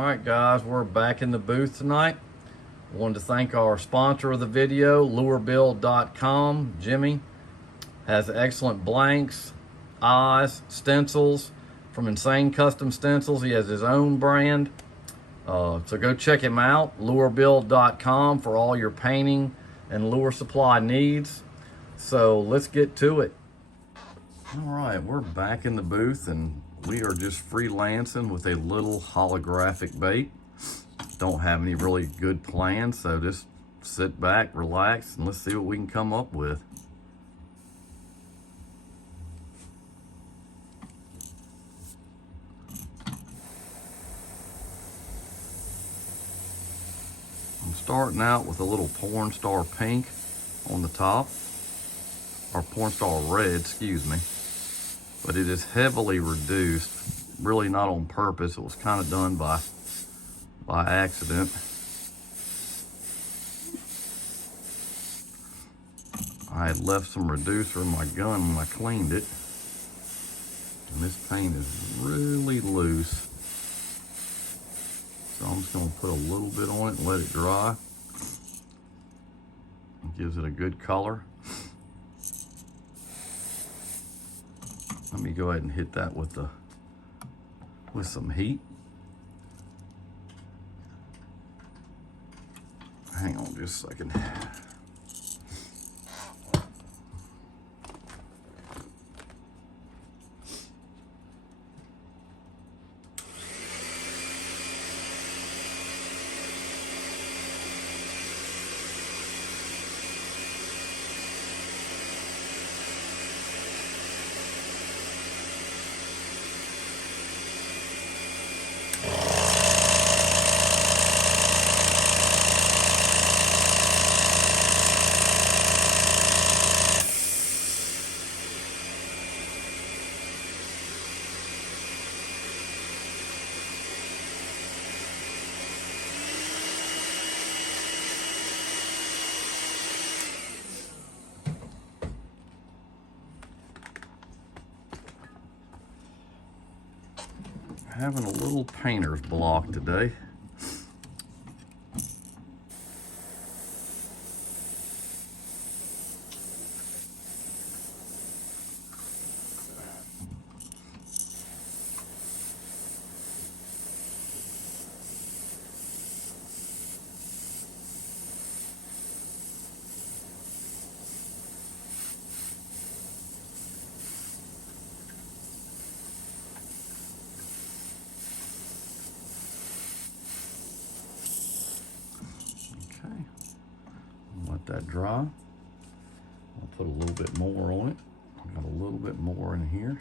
All right, guys, we're back in the booth tonight. I wanted to thank our sponsor of the video, lurebill.com. Jimmy has excellent blanks, eyes, stencils from Insane Custom Stencils. He has his own brand. So go check him out, lurebill.com, for all your painting and lure supply needs. So let's get to it. All right, we're back in the booth and we are just freelancing with a little holographic bait. Don't have any really good plans, so just sit back, relax, and let's see what we can come up with. I'm starting out with a little porn star pink on the top, or porn star red, excuse me. But it is heavily reduced, really not on purpose. It was kind of done by accident. I had left some reducer in my gun when I cleaned it. And this paint is really loose. So I'm just gonna put a little bit on it and let it dry. It gives it a good color. Let me go ahead and hit that with some heat. Hang on just a second. Having a little painter's block today. Let that dry. I'll put a little bit more on it. I've got a little bit more in here.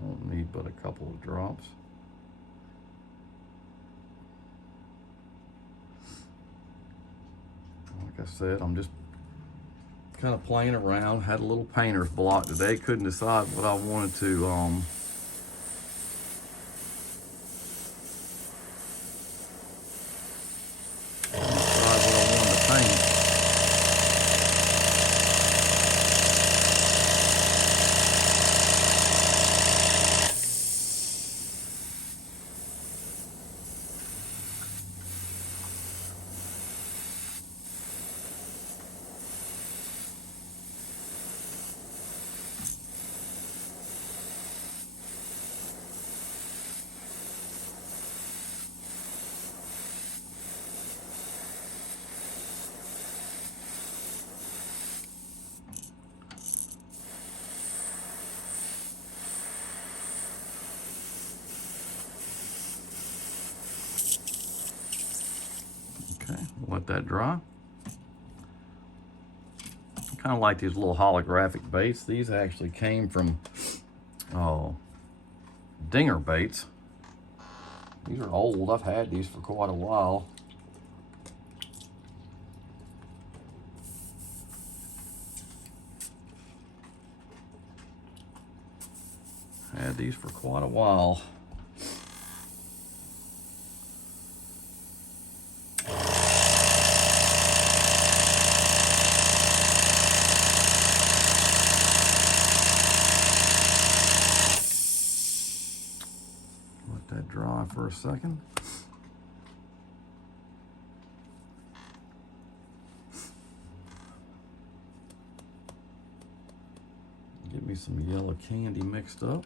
Won't need but a couple of drops. Like I said, I'm just kind of playing around. Had a little painter's block today. Couldn't decide what I wanted to let that dry. I kind of like these little holographic baits. These actually came from dinger baits. These are old. I've had these for quite a while. Had these for quite a while. second. Get me some yellow candy mixed up.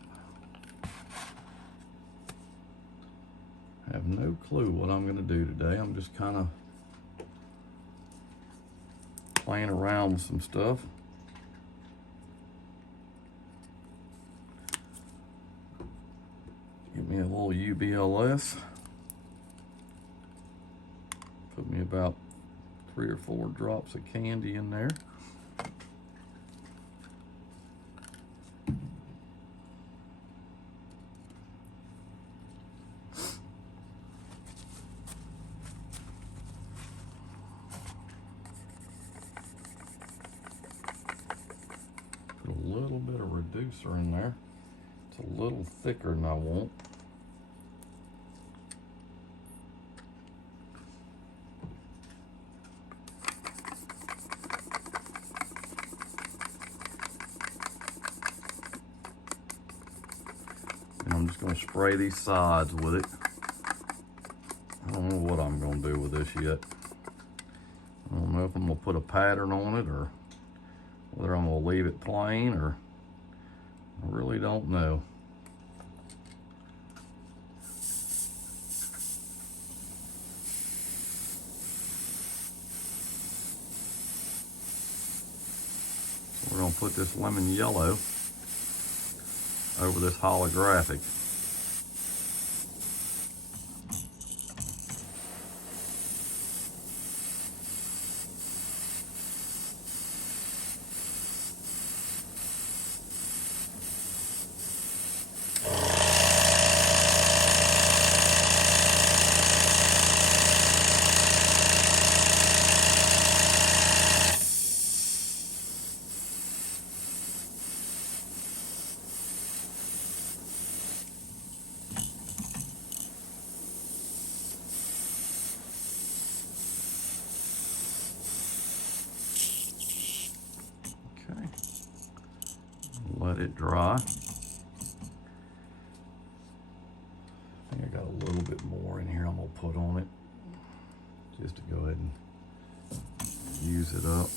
I have no clue what I'm gonna do today. I'm just kind of playing around with some stuff. Get me a little UBLS. Put me about 3 or 4 drops of candy in there. Put a little bit of reducer in there. It's a little thicker than I want. And I'm just going to spray these sides with it. I don't know what I'm going to do with this yet. I don't know if I'm going to put a pattern on it or whether I'm going to leave it plain, or I really don't know. We're going to put this lemon yellow over this holographic. Let it dry. I think I got a little bit more in here I'm going to put on it just to go ahead and use it up.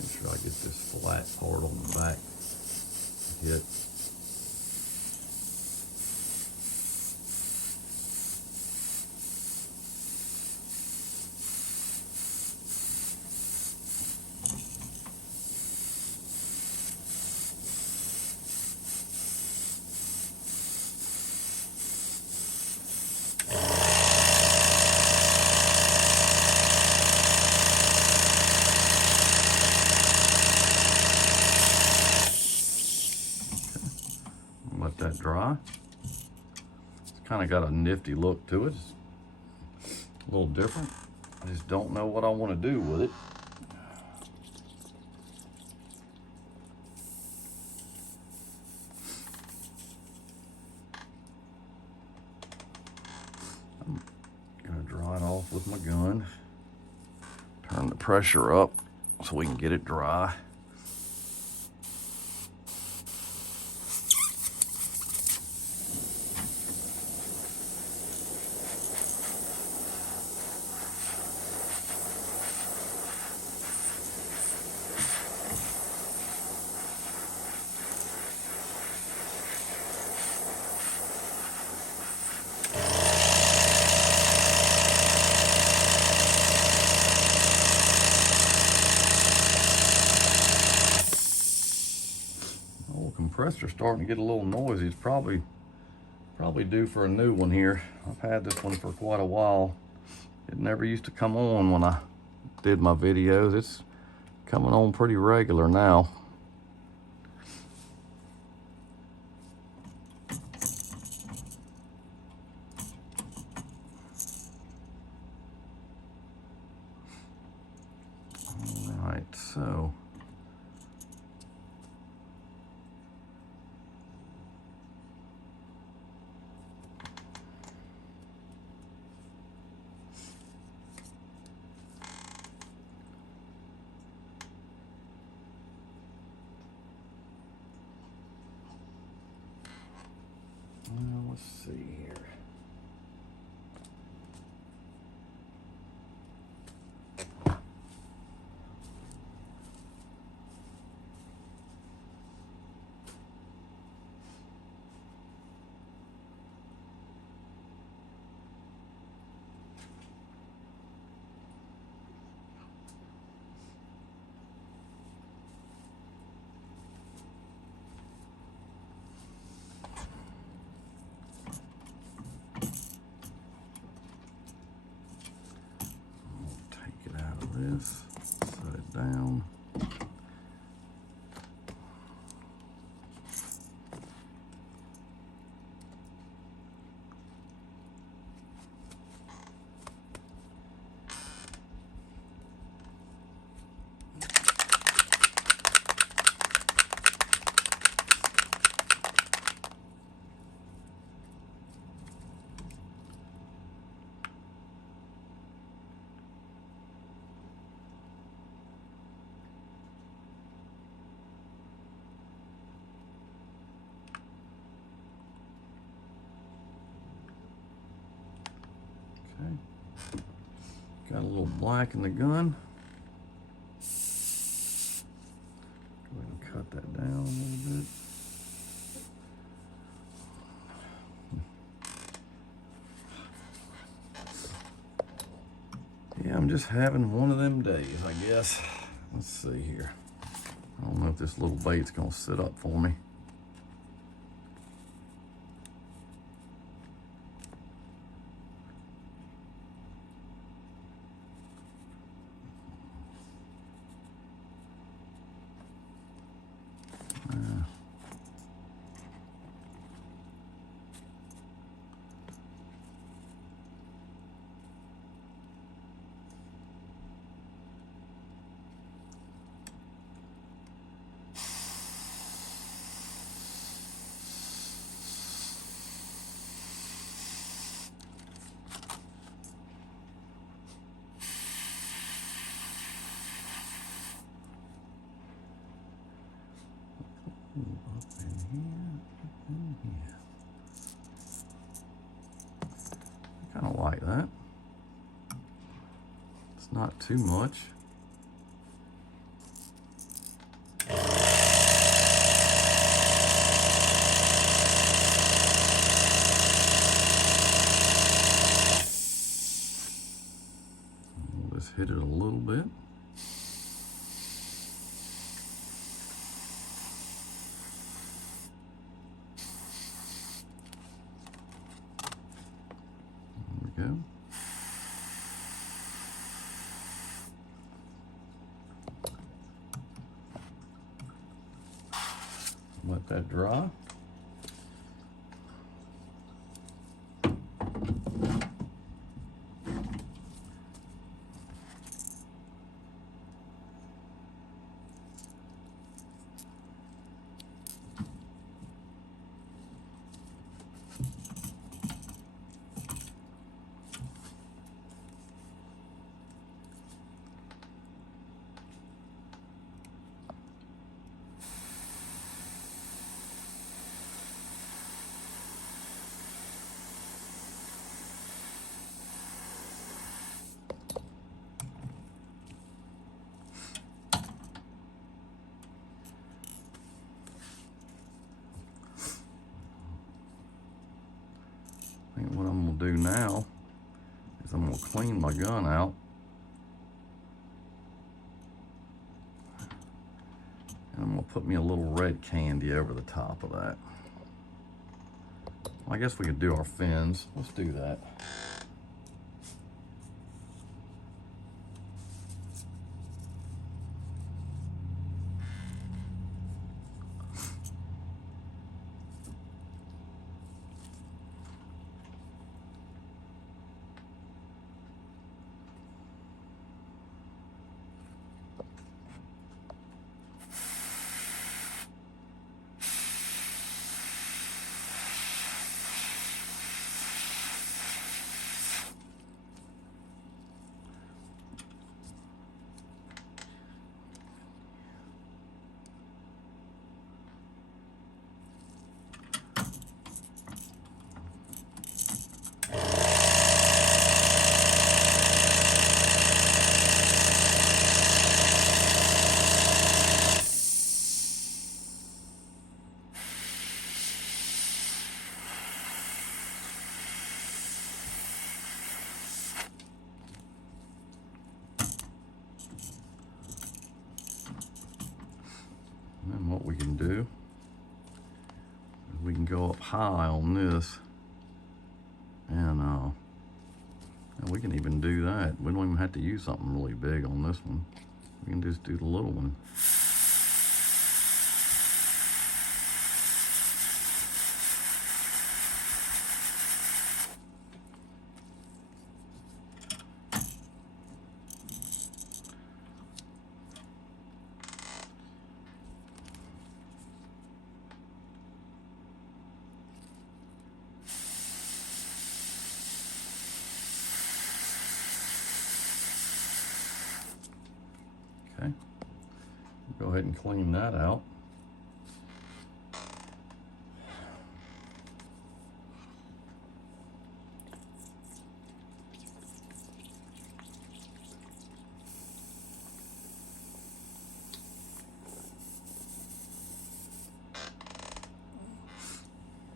Make sure I get this flat part on the back hit. Let that dry. It's kind of got a nifty look to it. It's a little different. I just don't know what I want to do with it. I'm gonna dry it off with my gun. Turn the pressure up so we can get it dry. Compressor's starting to get a little noisy. It's probably due for a new one here. I've had this one for quite a while. It never used to come on when I did my videos. It's coming on pretty regular now. All right, so Well, let's see here. This, set it down. Okay. Got a little black in the gun. Go ahead and cut that down a little bit. Yeah, I'm just having one of them days, I guess. Let's see here. I don't know if this little bait's gonna sit up for me. Kind of like that. It's not too much. We'll just hit it a little bit. Go. Let that dry. I think what I'm gonna do now is I'm gonna clean my gun out. And I'm gonna put me a little red candy over the top of that. Well, I guess we could do our fins. Let's do that. high on this. And we can even do that. We don't even have to use something really big on this one. We can just do the little one. Okay, go ahead and clean that out.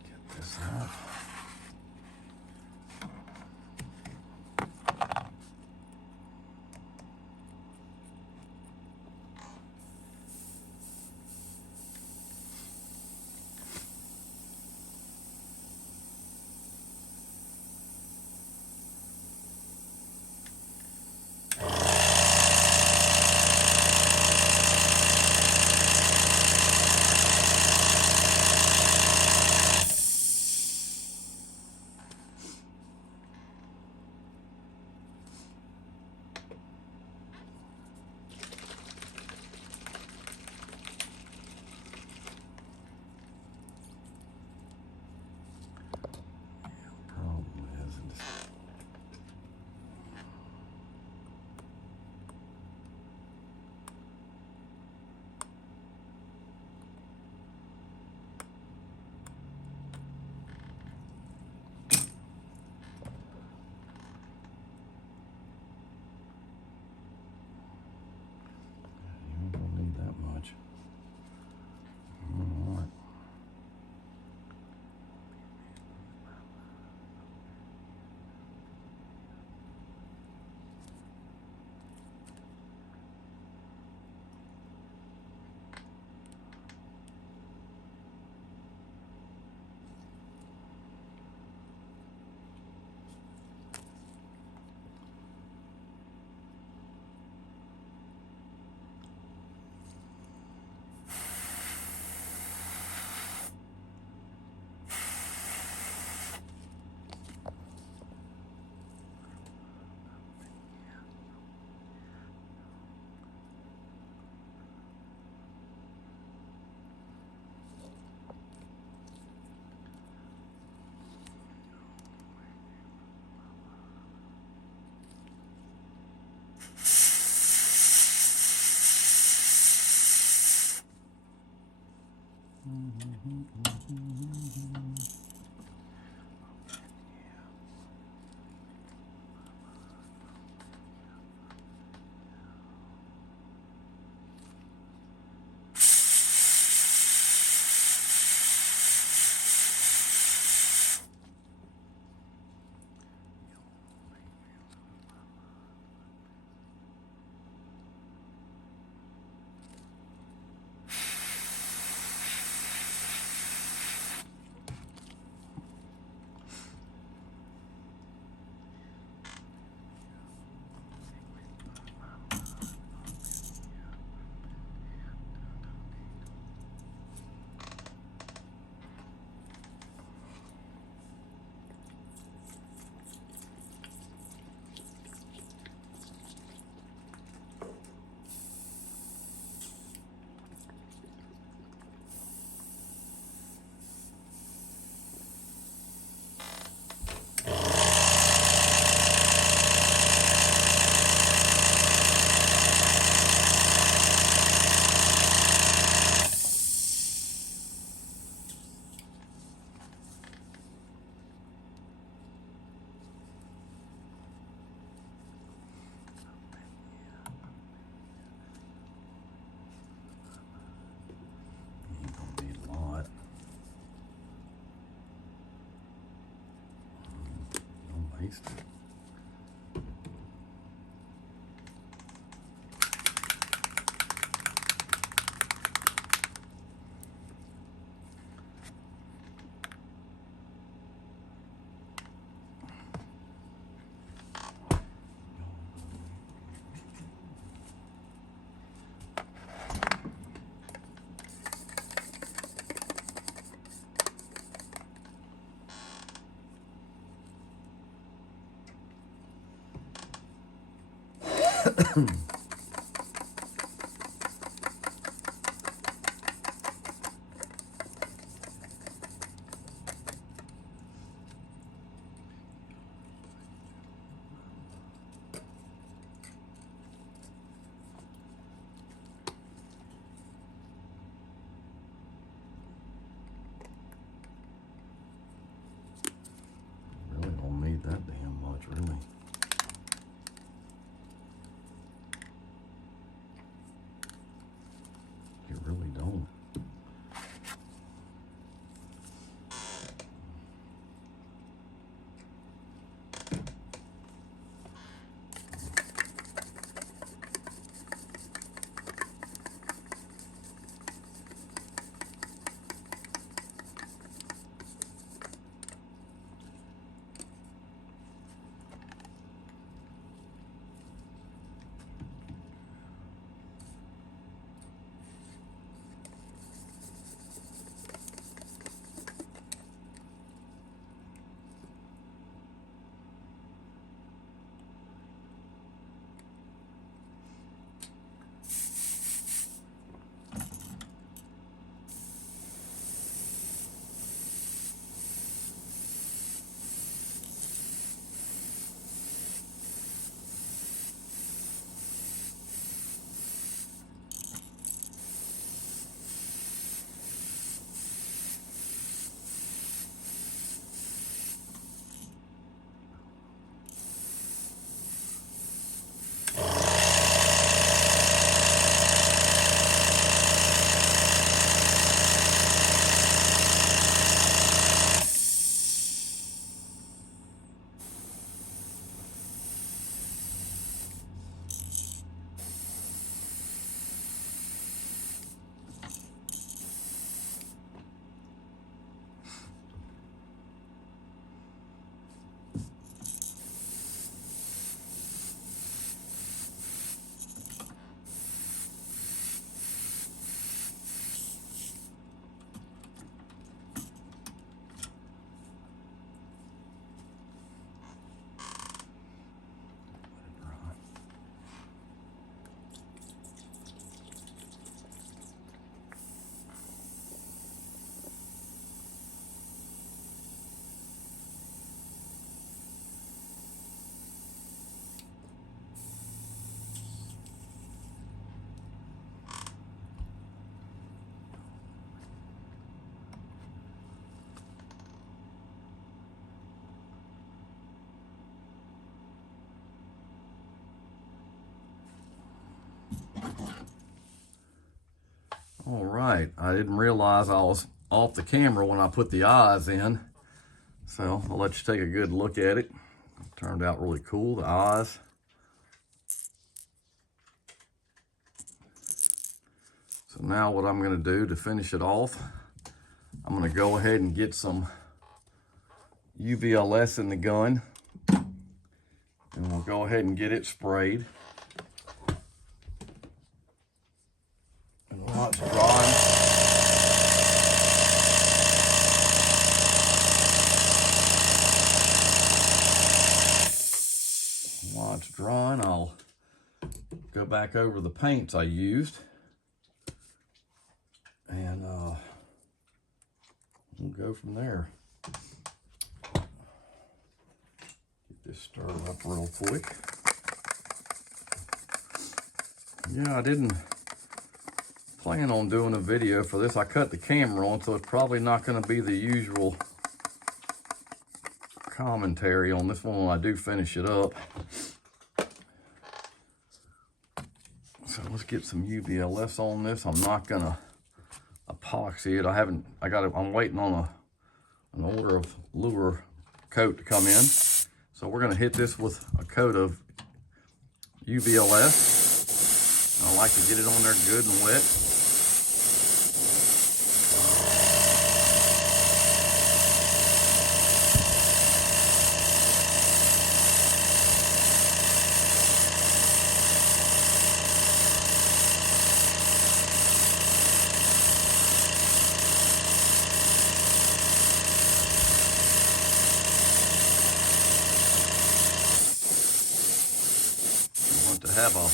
Get this out. Waste it. Really don't need that damn much, really. You really don't. All right, I didn't realize I was off the camera when I put the eyes in. So I'll let you take a good look at it. Turned out really cool, the eyes. So now what I'm gonna do to finish it off, I'm gonna go ahead and get some UVLS in the gun. And we'll go ahead and get it sprayed. And while it's drying, I'll go back over the paints I used. And we'll go from there. Get this stirred up real quick. Yeah, I didn't plan on doing a video for this. I cut the camera on, so it's probably not going to be the usual commentary on this one when I do finish it up. So let's get some UVLS on this. I'm not going to epoxy it. I'm waiting on an order of lure coat to come in. So we're gonna hit this with a coat of UVLS. I like to get it on there good and wet. have a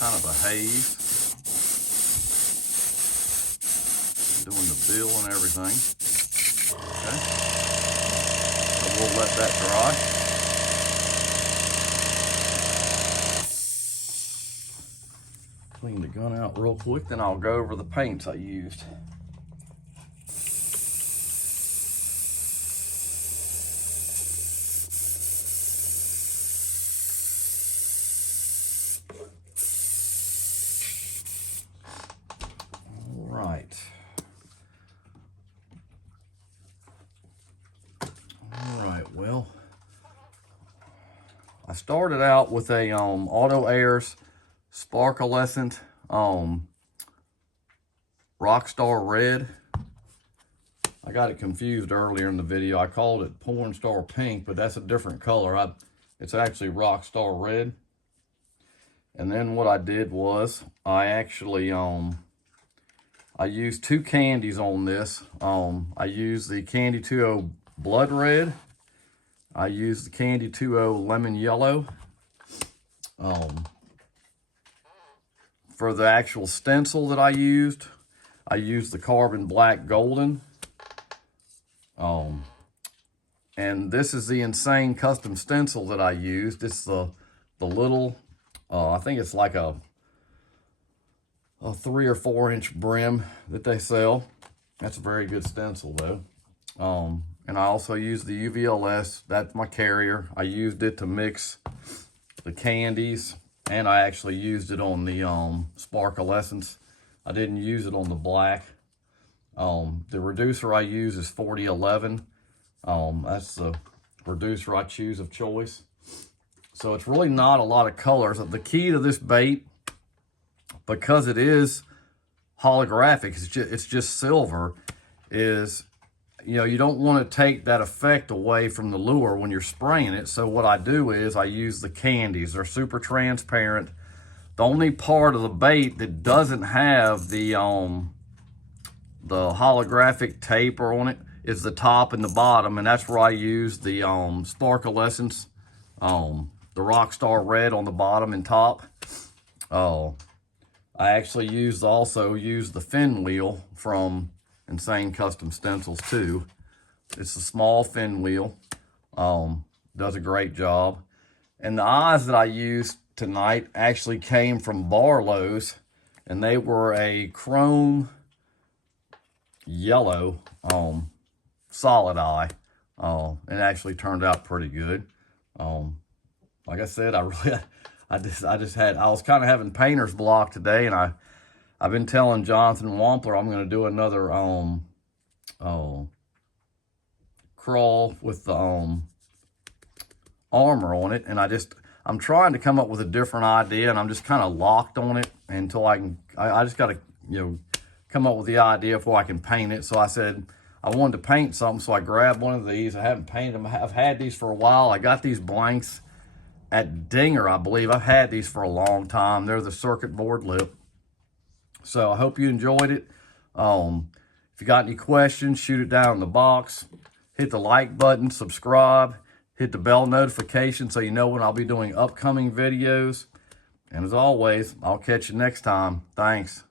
kind of a haze. Doing the bill and everything. Okay. So we'll let that dry. Clean the gun out real quick, then I'll go over the paints I used. All right. Well, I started out with a Auto Airs Sparkalescent Rockstar Red. I got it confused earlier in the video. I called it Porn Star Pink, but that's a different color. It's actually Rockstar Red. And then what I did was I actually I used two candies on this. I used the Candy 2.0 Blood Red. I used the Candy 2.0 Lemon Yellow. For the actual stencil that I used the Carbon Black Golden. And this is the Insane Custom Stencil that I used. It's the little, I think it's like a 3 or 4 inch brim that they sell. That's a very good stencil though. And I also used the UVLS, that's my carrier. I used it to mix the candies, and I actually used it on the Sparkalescents. I didn't use it on the black. The reducer I use is 4011. That's the reducer I choose of choice. So it's really not a lot of colors. The key to this bait, because it is holographic, it's just silver, is, you know, you don't want to take that effect away from the lure when you're spraying it. So what I do is I use the candies. They're super transparent. The only part of the bait that doesn't have the holographic tape on it is the top and the bottom, and that's where I use the Sparkalescents, the Rockstar Red on the bottom and top. I actually also use the fin wheel from Insane Custom Stencils too. It's a small fin wheel. Does a great job. And the eyes that I used tonight actually came from Barlow's, and they were a chrome yellow solid eye. It actually turned out pretty good. Like I said, I was kind of having painter's block today, and I've been telling Jonathan Wampler I'm going to do another crawl with the armor on it, and I'm trying to come up with a different idea, and I'm just kind of locked on it until I just got to, you know, come up with the idea before I can paint it. So I said I wanted to paint something, so I grabbed one of these. I haven't painted them. I've had these for a while. I got these blanks at Dinger, I believe. I've had these for a long time. They're the circuit board lip. So I hope you enjoyed it. If you got any questions, shoot it down in the box. Hit the like button, subscribe, hit the bell notification so you know when I'll be doing upcoming videos. And as always, I'll catch you next time. Thanks.